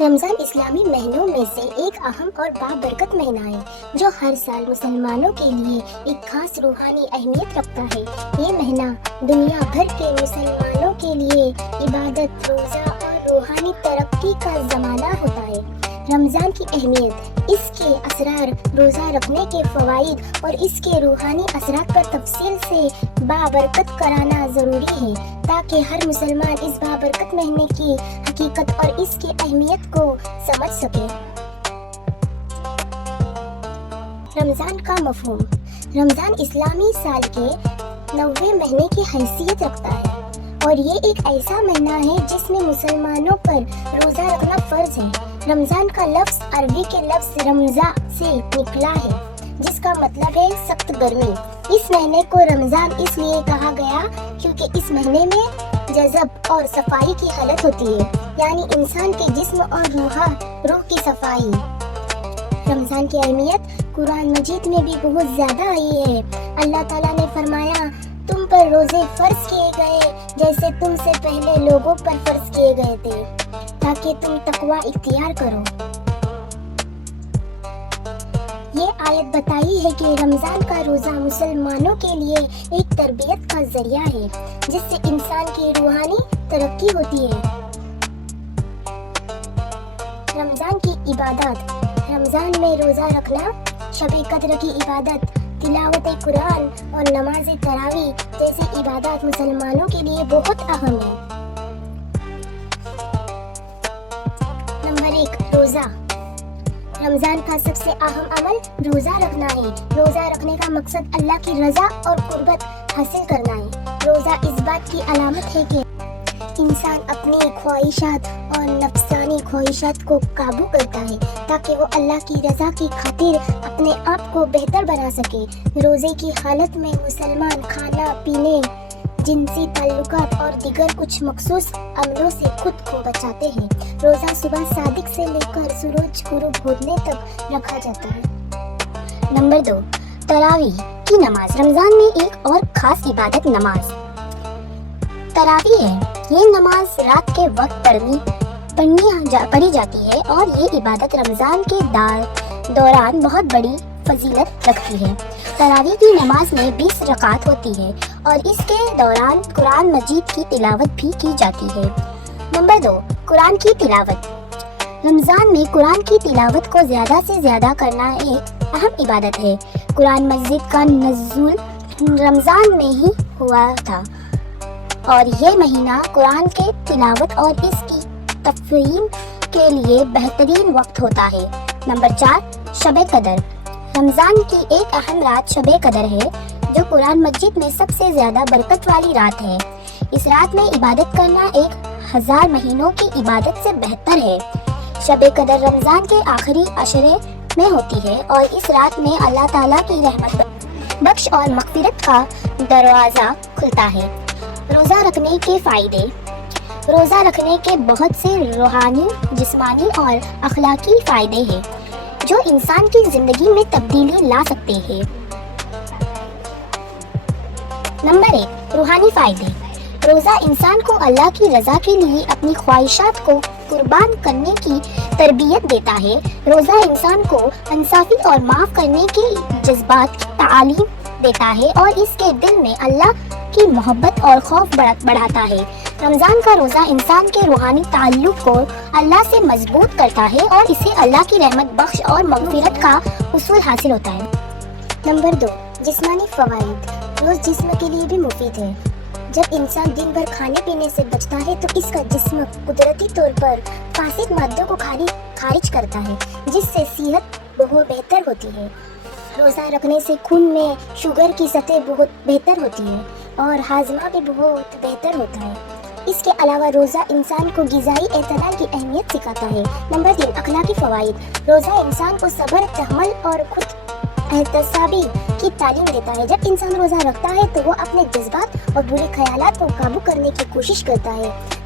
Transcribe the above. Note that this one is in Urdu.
رمضان اسلامی مہینوں میں سے ایک اہم اور بابرکت مہینہ ہے جو ہر سال مسلمانوں کے لیے ایک خاص روحانی اہمیت رکھتا ہے۔ یہ مہینہ دنیا بھر کے مسلمانوں کے لیے عبادت، روزہ اور روحانی ترقی کا زمانہ ہوتا ہے۔ رمضان کی اہمیت، اس کے اسرار، روزہ رکھنے کے فوائد اور اس کے روحانی اثرات پر تفصیل سے بابرکت کرانا ضروری ہے تاکہ ہر مسلمان اس بابرکت مہینے کی حقیقت اور اس کی اہمیت کو سمجھ سکے۔ رمضان کا مفہوم۔ رمضان اسلامی سال کے 90 مہینے کی حیثیت رکھتا ہے اور یہ ایک ایسا مہینہ ہے جس میں مسلمانوں پر روزہ رکھنا فرض ہے۔ رمضان کا لفظ عربی کے لفظ رمضاں سے نکلا ہے جس کا مطلب ہے سخت گرمی۔ اس مہینے کو رمضان اس لیے کہا گیا کیونکہ اس مہینے میں جذب اور صفائی کی حالت ہوتی ہے، یعنی انسان کے جسم اور روح کی صفائی۔ رمضان کی اہمیت قرآن مجید میں بھی بہت زیادہ آئی ہے۔ اللہ تعالیٰ نے فرمایا، تم پر روزے فرض کیے گئے جیسے تم سے پہلے لوگوں پر فرض کیے گئے تھے تاکہ تم تقوی اختیار کرو۔ یہ آیت بتائی ہے کہ رمضان کا روزہ مسلمانوں کے لیے ایک تربیت کا ذریعہ ہے جس سے انسان کی روحانی ترقی ہوتی ہے۔ رمضان کی عبادات۔ رمضان میں روزہ رکھنا، شب قدر کی عبادت، تلاوت قرآن اور نماز تراویح جیسی عبادات مسلمانوں کے لیے بہت اہم ہے۔ نمبر 1، روزہ۔ رمضان کا سب سے اہم عمل روزہ رکھنا ہے۔ روزہ رکھنے کا مقصد اللہ کی رضا اور قربت حاصل کرنا ہے۔ روزہ اس بات کی علامت ہے کہ انسان اپنی خواہشات اور نفسانی خواہشات کو قابو کرتا ہے تاکہ وہ اللہ کی رضا کی خاطر اپنے آپ کو بہتر بنا سکے۔ روزے کی حالت میں مسلمان کھانا پینے، جنسی تعلقات اور دیگر کچھ مخصوص عملوں سے خود کو بچاتے ہیں۔ روزہ صبح صادق سے لے کر سورج غروب ہونے تک رکھا جاتا ہے۔ نمبر 2، تراویح کی نماز۔ رمضان میں ایک اور خاص عبادت نماز تراویح ہے۔ یہ نماز رات کے وقت پڑھی جاتی ہے اور یہ عبادت رمضان کے دوران بہت بڑی فضیلت رکھتی ہے۔ تراویح کی نماز میں 20 رکعات ہوتی ہے اور اس کے دوران قرآن مجید کی تلاوت بھی کی جاتی ہے۔ نمبر 2، قرآن کی تلاوت۔ رمضان میں قرآن کی تلاوت کو زیادہ سے زیادہ کرنا ایک اہم عبادت ہے۔ قرآن مجید کا نزول رمضان میں ہی ہوا تھا اور یہ مہینہ قرآن کے تلاوت اور اس کی تفہیم کے لیے بہترین وقت ہوتا ہے۔ نمبر 4، شب قدر۔ رمضان کی ایک اہم رات شب قدر ہے جو قرآن مجید میں سب سے زیادہ برکت والی رات ہے۔ اس رات میں عبادت کرنا 1000 مہینوں کی عبادت سے بہتر ہے۔ شب قدر رمضان کے آخری عشرے میں ہوتی ہے اور اس رات میں اللہ تعالیٰ کی رحمت بخش اور مغفرت کا دروازہ کھلتا ہے۔ روزہ رکھنے کے فائدے۔ روزہ رکھنے کے بہت سے روحانی، جسمانی اور اخلاقی فائدے ہیں جو انسان کی زندگی میں تبدیلی لا سکتے ہیں۔ نمبر 1، روحانی فائدے۔ روزہ انسان کو اللہ کی رضا کے لیے اپنی خواہشات کو قربان کرنے کی تربیت دیتا ہے۔ روزہ انسان کو انصافی اور معاف کرنے کے جذبات کی تعلیم دیتا ہے اور اس کے دل میں اللہ کی محبت اور خوف بڑھاتا ہے۔ رمضان کا روزہ انسان کے روحانی تعلق کو اللہ سے مضبوط کرتا ہے اور اسے اللہ کی رحمت بخش اور مغفرت کا حصول حاصل ہوتا ہے۔ نمبر 2، جسمانی فوائد۔ روز جسم کے لیے بھی مفید ہے۔ جب انسان دن بھر کھانے پینے سے بچتا ہے تو اس کا جسم قدرتی طور پر فاسد مادوں کو خارج کرتا ہے جس سے صحت بہت بہتر ہوتی ہے۔ روزہ رکھنے سے خون میں شوگر کی سطح بہت بہتر ہوتی ہے اور ہاضمہ بھی بہت بہتر ہوتا ہے۔ اس کے علاوہ روزہ انسان کو غذائی اعتدال کی اہمیت سکھاتا ہے۔ نمبر 3، اخلاقی فوائد۔ روزہ انسان کو صبر، تحمل اور خود احتسابی کی تعلیم دیتا ہے۔ جب انسان روزہ رکھتا ہے تو وہ اپنے جذبات اور برے خیالات کو قابو کرنے کی کوشش کرتا ہے